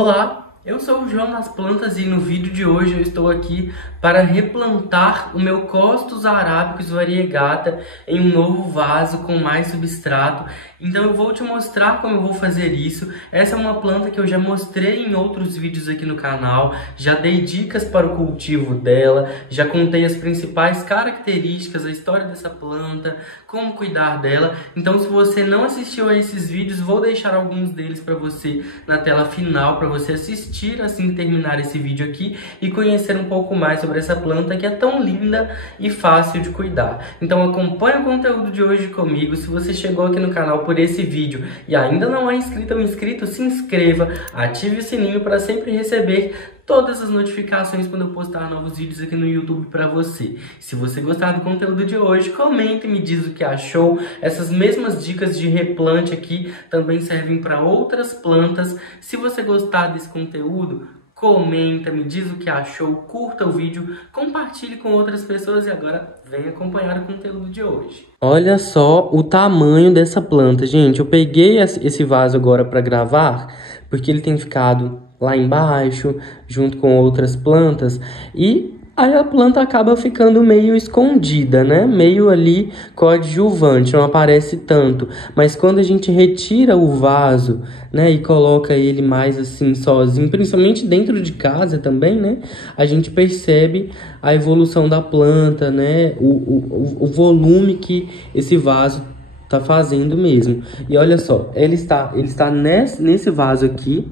Olá, eu sou o João das Plantas e no vídeo de hoje eu estou aqui para replantar o meu Costus Arábicus variegata em um novo vaso com mais substrato. Então eu vou te mostrar como eu vou fazer isso. Essa é uma planta que eu já mostrei em outros vídeos aqui no canal, já dei dicas para o cultivo dela, já contei as principais características, a história dessa planta, como cuidar dela. Então se você não assistiu a esses vídeos, vou deixar alguns deles para você na tela final, para você assistir assim que terminar esse vídeo aqui e conhecer um pouco mais sobre essa planta que é tão linda e fácil de cuidar. Então acompanhe o conteúdo de hoje comigo. Se você chegou aqui no canal por esse vídeo e ainda não é inscrito ou inscrito, se inscreva, ative o sininho para sempre receber todas as notificações quando eu postar novos vídeos aqui no YouTube para você. Se você gostar do conteúdo de hoje, comente e me diz o que achou. Essas mesmas dicas de replante aqui também servem para outras plantas. Se você gostar desse conteúdo, comenta, me diz o que achou, curta o vídeo, compartilhe com outras pessoas e agora vem acompanhar o conteúdo de hoje. Olha só o tamanho dessa planta, gente. Eu peguei esse vaso agora para gravar, porque ele tem ficado lá embaixo, junto com outras plantas, e aí a planta acaba ficando meio escondida, né? Meio ali coadjuvante, não aparece tanto. Mas quando a gente retira o vaso, né, e coloca ele mais assim sozinho, principalmente dentro de casa também, né? A gente percebe a evolução da planta, né? O volume que esse vaso tá fazendo mesmo. E olha só, ele está nesse vaso aqui.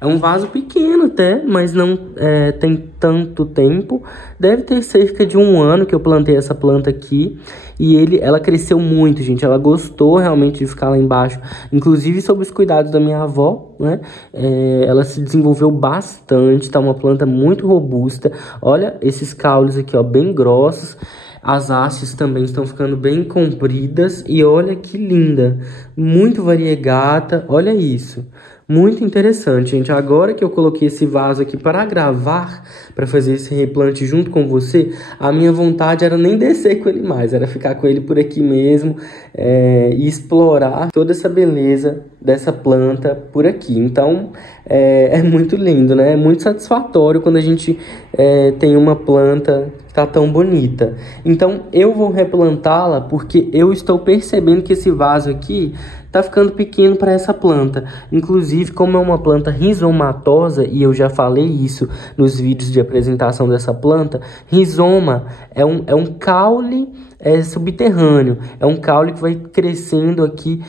É um vaso pequeno até, mas não tem tanto tempo. Deve ter cerca de 1 ano que eu plantei essa planta aqui. E ela cresceu muito, gente. Ela gostou realmente de ficar lá embaixo. Inclusive sob os cuidados da minha avó, né? Ela se desenvolveu bastante. Tá uma planta muito robusta. Olha esses caules aqui, ó, bem grossos. As hastes também estão ficando bem compridas. E olha que linda. Muito variegata. Olha isso. Muito interessante, gente. Agora que eu coloquei esse vaso aqui para gravar, para fazer esse replante junto com você, a minha vontade era nem descer com ele mais, era ficar com ele por aqui mesmo e explorar toda essa beleza dessa planta por aqui. Então, é muito lindo, né? É muito satisfatório quando a gente tem uma planta que tá tão bonita. Então, eu vou replantá-la porque eu estou percebendo que esse vaso aqui tá ficando pequeno para essa planta. Inclusive, como é uma planta rizomatosa, e eu já falei isso nos vídeos de apresentação dessa planta, rizoma é um caule subterrâneo. É um caule que vai crescendo aqui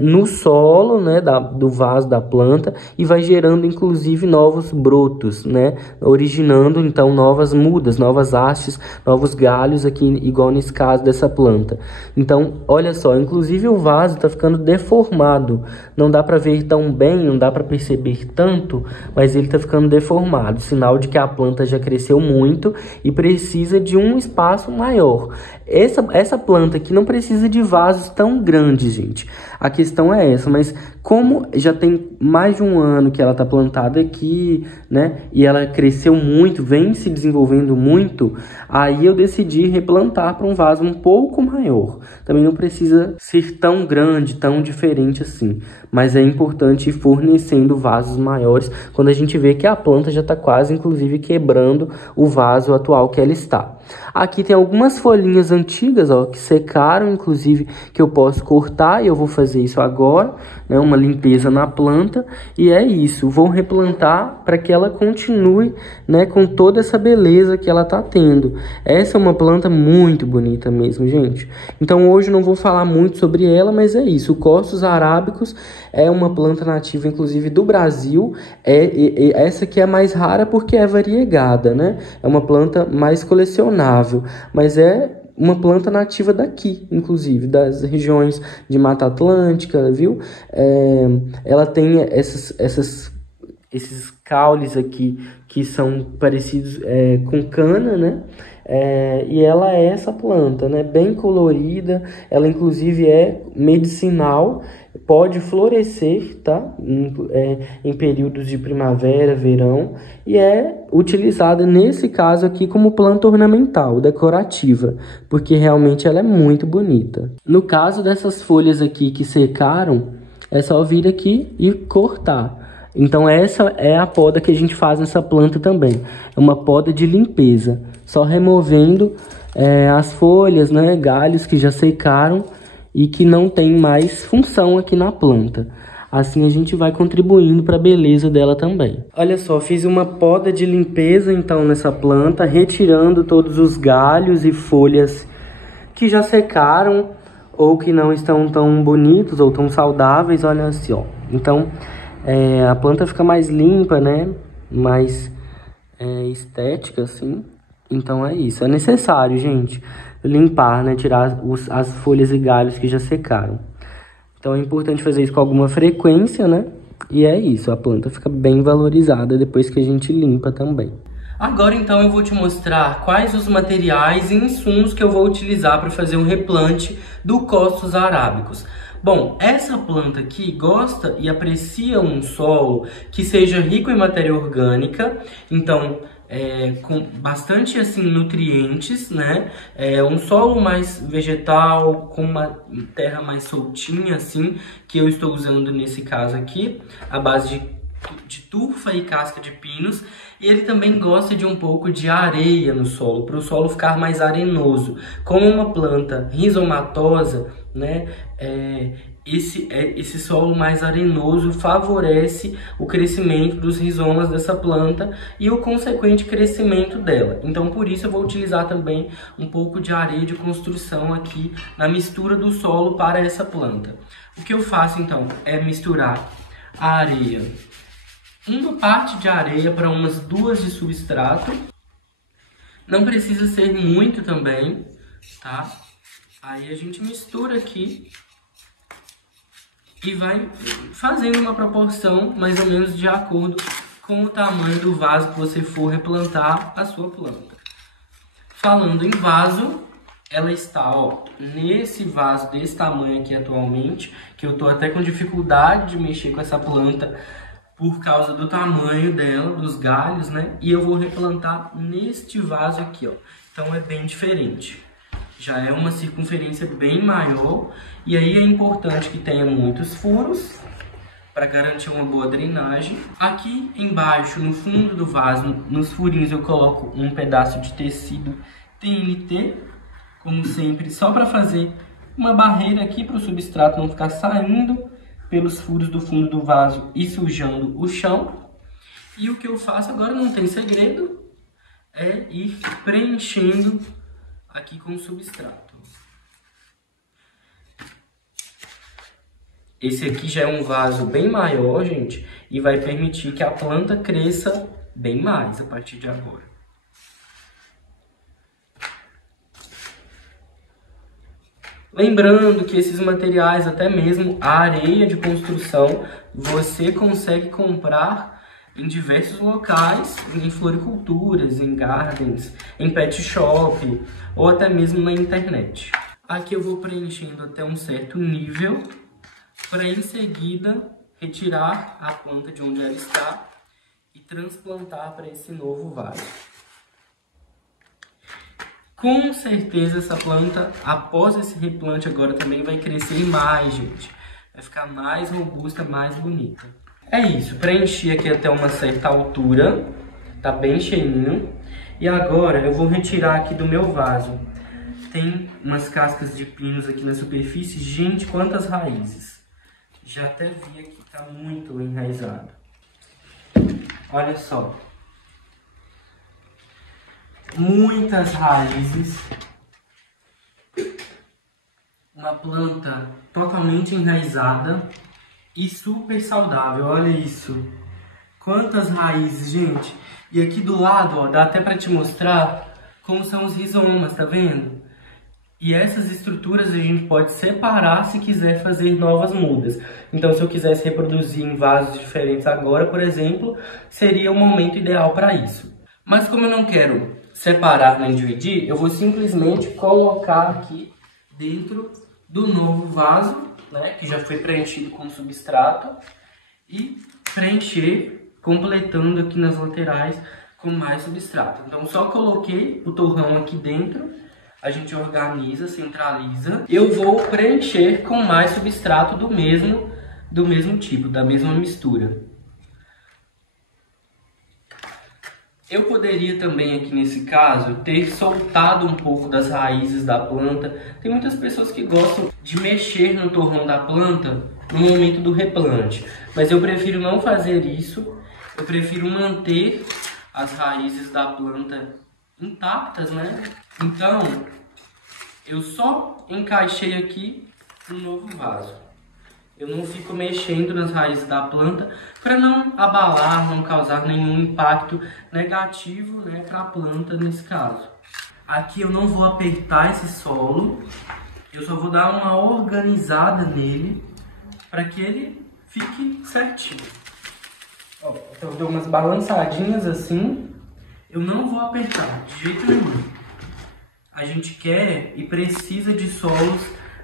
no solo, né, do vaso da planta e vai gerando, inclusive, novos brotos, né, originando, então, novas mudas, novas hastes, novos galhos aqui, igual nesse caso dessa planta. Então, olha só, inclusive o vaso tá ficando deformado. Não dá para ver tão bem, não dá para perceber tanto, mas ele tá ficando deformado, sinal de que a planta já cresceu muito e precisa de um espaço maior. Essa planta aqui não precisa de vasos tão grandes, gente. A questão é essa, mas como já tem mais de 1 ano que ela tá plantada aqui, né? E ela cresceu muito, vem se desenvolvendo muito, aí eu decidi replantar para um vaso um pouco maior. Também não precisa ser tão grande, tão diferente assim. Mas é importante ir fornecendo vasos maiores quando a gente vê que a planta já tá quase, inclusive, quebrando o vaso atual que ela está. Aqui tem algumas folhinhas antigas, ó, que secaram, inclusive, que eu posso cortar, e eu vou fazer isso agora, né, uma limpeza na planta, e é isso, vou replantar para que ela continue, né, com toda essa beleza que ela tá tendo. Essa é uma planta muito bonita mesmo, gente. Então hoje não vou falar muito sobre ela, mas é isso, o Costus Arábicus é uma planta nativa, inclusive, do Brasil. Essa aqui é mais rara porque é variegada, né? É uma planta mais colecionável, mas é uma planta nativa daqui, inclusive, das regiões de Mata Atlântica, viu? Ela tem esses caules aqui que são parecidos com cana, né? E ela é essa planta, né? Bem colorida, ela inclusive é medicinal, pode florescer, tá? Em períodos de primavera, verão, e é utilizada nesse caso aqui como planta ornamental, decorativa, porque realmente ela é muito bonita. No caso dessas folhas aqui que secaram, é só vir aqui e cortar. Então essa é a poda que a gente faz nessa planta também. É uma poda de limpeza, só removendo as folhas, né, galhos que já secaram e que não tem mais função aqui na planta. Assim a gente vai contribuindo para a beleza dela também. Olha só, fiz uma poda de limpeza então nessa planta, retirando todos os galhos e folhas que já secaram ou que não estão tão bonitos ou tão saudáveis. Olha assim, ó. Então a planta fica mais limpa, né? Mais estética, assim. Então é isso. É necessário, gente, limpar, né? Tirar as folhas e galhos que já secaram. Então é importante fazer isso com alguma frequência, né? E é isso, a planta fica bem valorizada depois que a gente limpa também. Agora então eu vou te mostrar quais os materiais e insumos que eu vou utilizar para fazer um replante do Costus arábicus. Bom, essa planta aqui gosta e aprecia um solo que seja rico em matéria orgânica, então com bastante assim nutrientes, né? Um solo mais vegetal, com uma terra mais soltinha assim, que eu estou usando nesse caso aqui, a base de turfa e casca de pinos. E ele também gosta de um pouco de areia no solo, para o solo ficar mais arenoso. Como uma planta rizomatosa, né, esse solo mais arenoso favorece o crescimento dos rizomas dessa planta e o consequente crescimento dela. Então, por isso eu vou utilizar também um pouco de areia de construção aqui na mistura do solo para essa planta. O que eu faço então é misturar a areia, uma parte de areia para umas 2 de substrato. Não precisa ser muito também, tá? Aí a gente mistura aqui e vai fazendo uma proporção mais ou menos de acordo com o tamanho do vaso que você for replantar a sua planta. Falando em vaso, ela está, ó, nesse vaso desse tamanho aqui atualmente, que eu tô até com dificuldade de mexer com essa planta por causa do tamanho dela, dos galhos, né? E eu vou replantar neste vaso aqui, ó. Então é bem diferente. Já é uma circunferência bem maior. E aí é importante que tenha muitos furos para garantir uma boa drenagem. Aqui embaixo, no fundo do vaso, nos furinhos, eu coloco um pedaço de tecido TNT, como sempre, só para fazer uma barreira aqui para o substrato não ficar saindo pelos furos do fundo do vaso e sujando o chão. E o que eu faço agora não tem segredo, é ir preenchendo aqui com o substrato. Esse aqui já é um vaso bem maior, gente, e vai permitir que a planta cresça bem mais a partir de agora. Lembrando que esses materiais, até mesmo a areia de construção, você consegue comprar em diversos locais, em floriculturas, em gardens, em pet shop ou até mesmo na internet. Aqui eu vou preenchendo até um certo nível para em seguida retirar a planta de onde ela está e transplantar para esse novo vaso. Com certeza essa planta, após esse replante agora, também vai crescer mais, gente. Vai ficar mais robusta, mais bonita. É isso, preenchi aqui até uma certa altura, tá bem cheinho. E agora eu vou retirar aqui do meu vaso. Tem umas cascas de pinos aqui na superfície. Gente, quantas raízes! Já até vi aqui, tá muito enraizado. Olha só. Muitas raízes, uma planta totalmente enraizada e super saudável. Olha isso, quantas raízes, gente. E aqui do lado, ó, dá até para te mostrar como são os rizomas, tá vendo? E essas estruturas a gente pode separar se quiser fazer novas mudas. Então, se eu quisesse reproduzir em vasos diferentes agora, por exemplo, seria o momento ideal para isso. Mas como eu não quero separar nem dividir, eu vou simplesmente colocar aqui dentro do novo vaso, né, que já foi preenchido com substrato, e preencher, completando aqui nas laterais com mais substrato. Então só coloquei o torrão aqui dentro, a gente organiza, centraliza. Eu vou preencher com mais substrato do mesmo tipo, da mesma mistura. Eu poderia também aqui nesse caso ter soltado um pouco das raízes da planta. Tem muitas pessoas que gostam de mexer no torrão da planta no momento do replante, mas eu prefiro não fazer isso. Eu prefiro manter as raízes da planta intactas, né? Então, eu só encaixei aqui no novo vaso. Eu não fico mexendo nas raízes da planta para não abalar, não causar nenhum impacto negativo, né, para a planta nesse caso. Aqui eu não vou apertar esse solo, eu só vou dar uma organizada nele para que ele fique certinho. Ó, então eu dou umas balançadinhas assim, eu não vou apertar de jeito nenhum. A gente quer e precisa de solos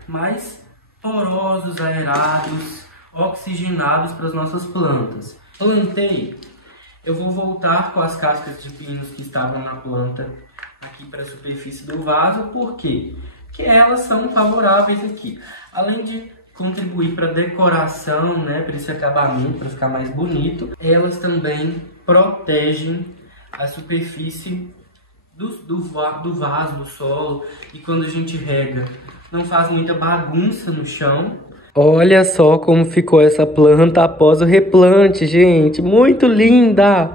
mais porosos, aerados, oxigenados para as nossas plantas. Plantei, eu vou voltar com as cascas de pinos que estavam na planta aqui para a superfície do vaso. Por quê? Porque elas são favoráveis aqui. Além de contribuir para a decoração, né, para esse acabamento, para ficar mais bonito, elas também protegem a superfície do vaso, do solo, e quando a gente rega, não faz muita bagunça no chão. Olha só como ficou essa planta após o replante, gente, muito linda!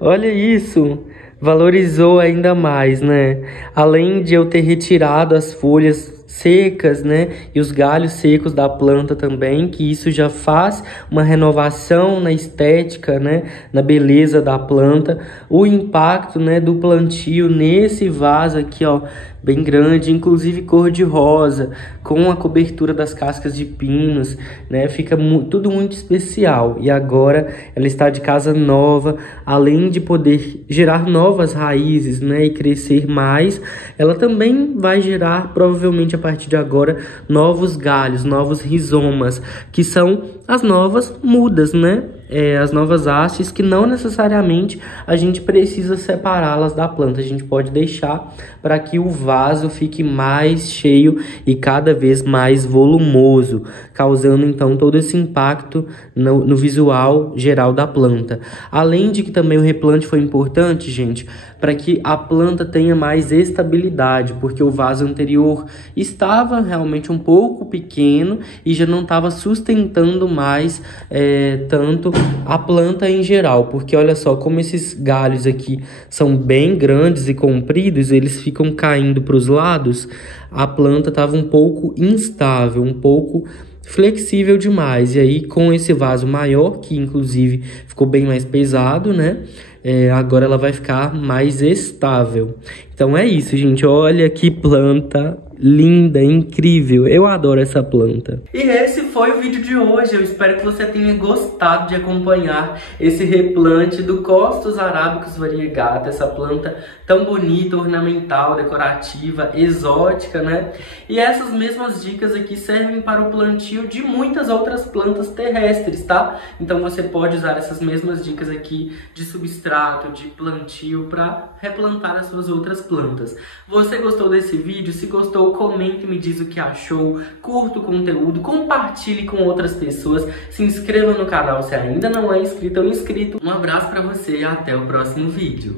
Olha isso! Valorizou ainda mais, né? Além de eu ter retirado as folhas secas, né, e os galhos secos da planta também, que isso já faz uma renovação na estética, né, na beleza da planta. O impacto, né, do plantio nesse vaso aqui, ó, bem grande, inclusive cor de rosa, com a cobertura das cascas de pinos, né, fica tudo muito especial. E agora ela está de casa nova, além de poder gerar novas raízes, né, e crescer mais, ela também vai gerar, provavelmente a partir de agora, novos galhos, novos rizomas, que são as novas mudas, né? As novas hastes, que não necessariamente a gente precisa separá-las da planta. A gente pode deixar para que o vaso fique mais cheio e cada vez mais volumoso, causando então todo esse impacto no visual geral da planta. Além de que também o replante foi importante, gente, para que a planta tenha mais estabilidade, porque o vaso anterior estava realmente um pouco pequeno e já não estava sustentando mais tanto a planta em geral, porque olha só como esses galhos aqui são bem grandes e compridos, eles ficam caindo para os lados. A planta estava um pouco instável, um pouco flexível demais, e aí com esse vaso maior, que inclusive ficou bem mais pesado, né, agora ela vai ficar mais estável. Então é isso, gente, olha que planta linda, incrível, eu adoro essa planta. E esse foi o vídeo de hoje, eu espero que você tenha gostado de acompanhar esse replante do Costus Arábicus variegata, essa planta tão bonita, ornamental, decorativa, exótica, né? E essas mesmas dicas aqui servem para o plantio de muitas outras plantas terrestres, tá? Então você pode usar essas mesmas dicas aqui de substrato, de plantio, para replantar as suas outras plantas. Você gostou desse vídeo? Se gostou, comente e me diz o que achou, curta o conteúdo, compartilhe com outras pessoas, se inscreva no canal se ainda não é inscrito ou inscrito. Um abraço pra você e até o próximo vídeo.